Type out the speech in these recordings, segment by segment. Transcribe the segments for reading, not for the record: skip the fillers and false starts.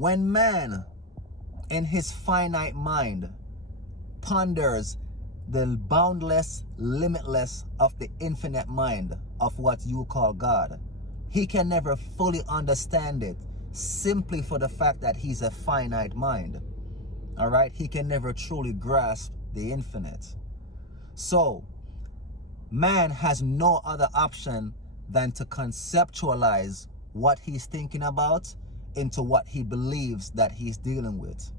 When man, in his finite mind, ponders the boundless, limitless of the infinite mind of what you call God, he can never fully understand it simply for the fact that he's a finite mind. All right? He can never truly grasp the infinite. So, man has no other option than to conceptualize what he's thinking about into what he believes that he's dealing with.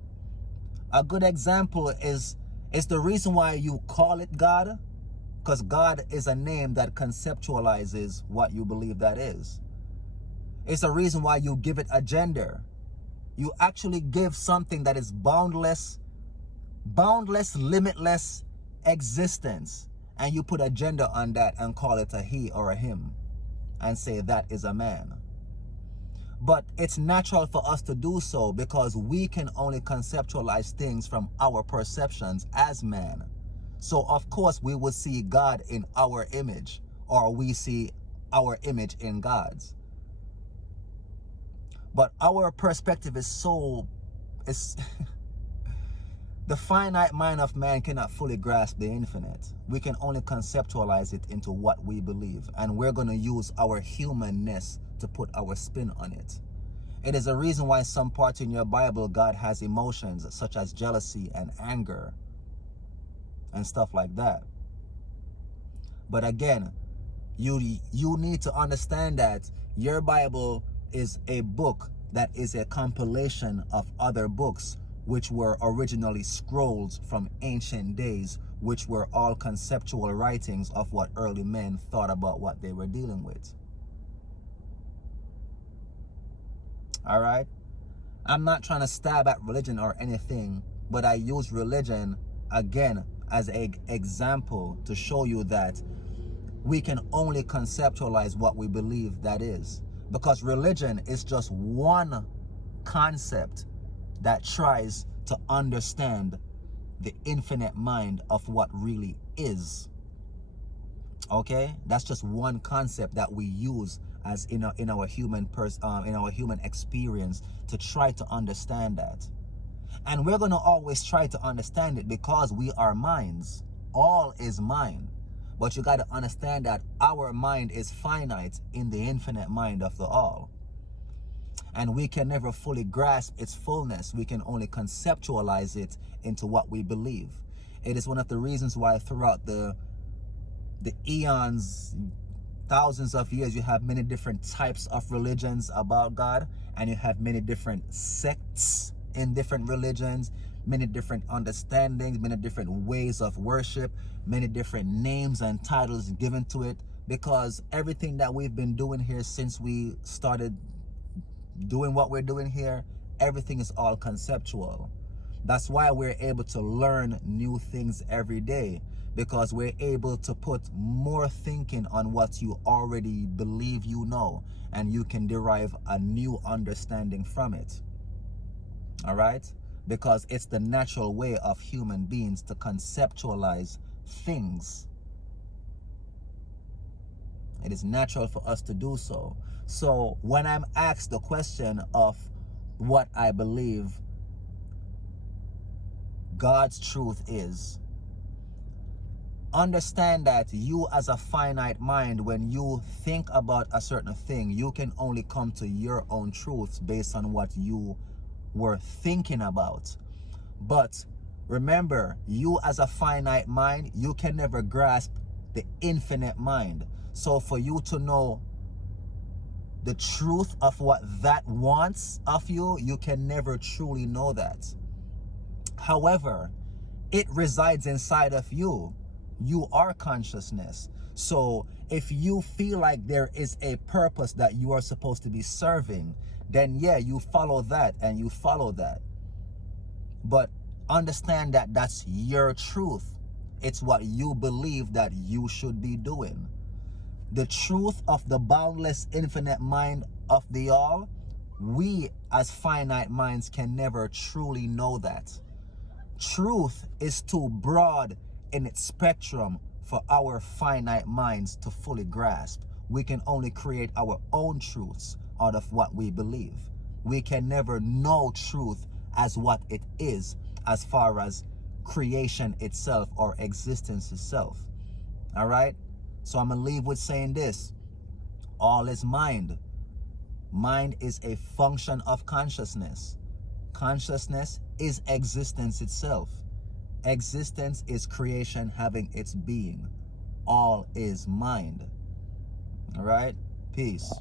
A good example is the reason why you call it God, because God is a name that conceptualizes what you believe that is. It's the reason why you give it a gender. You actually give something that is boundless, limitless existence, and you put a gender on that and call it a he or a him and say that is a man. But it's natural for us to do so because we can only conceptualize things from our perceptions as man. So of course we would see God in our image, or we see our image in God's. But our perspective is the finite mind of man cannot fully grasp the infinite. We can only conceptualize it into what we believe, and we're going to use our humanness to put our spin on it. It is a reason why some parts in your Bible God has emotions such as jealousy and anger and stuff like that. But again, you need to understand that your Bible is a book that is a compilation of other books which were originally scrolls from ancient days, which were all conceptual writings of what early men thought about what they were dealing with. All right? I'm not trying to stab at religion or anything, but I use religion again as an example to show you that we can only conceptualize what we believe that is. Because religion is just one concept that tries to understand the infinite mind of what really is. Okay, that's just one concept that we use as in our human experience to try to understand that. And we're going to always try to understand it because we are minds. All is mind. But you got to understand that our mind is finite in the infinite mind of the all. And we can never fully grasp its fullness. We can only conceptualize it into what we believe. It is one of the reasons why throughout the eons, thousands of years, you have many different types of religions about God, and you have many different sects in different religions, many different understandings, many different ways of worship, many different names and titles given to it, because everything that we've been doing here since we started doing what we're doing here, everything is all conceptual. That's why we're able to learn new things every day, because we're able to put more thinking on what you already believe you know, and you can derive a new understanding from it. All right? Because it's the natural way of human beings to conceptualize things. It is natural for us to do so. So when I'm asked the question of what I believe God's truth is, understand that you as a finite mind, when you think about a certain thing, you can only come to your own truths based on what you were thinking about. But remember, you as a finite mind, you can never grasp the infinite mind. So for you to know the truth of what that wants of you, you can never truly know that. However, it resides inside of you. You are consciousness. So if you feel like there is a purpose that you are supposed to be serving, then yeah, you follow that and you follow that. But understand that that's your truth. It's what you believe that you should be doing. The truth of the boundless infinite mind of the all, we as finite minds can never truly know that. Truth is too broad in its spectrum for our finite minds to fully grasp. We can only create our own truths out of what we believe. We can never know truth as what it is, as far as creation itself or existence itself. All right? So I'm going to leave with saying this. All is mind. Mind is a function of consciousness. Consciousness is existence itself. Existence is creation having its being. All is mind. All right? Peace.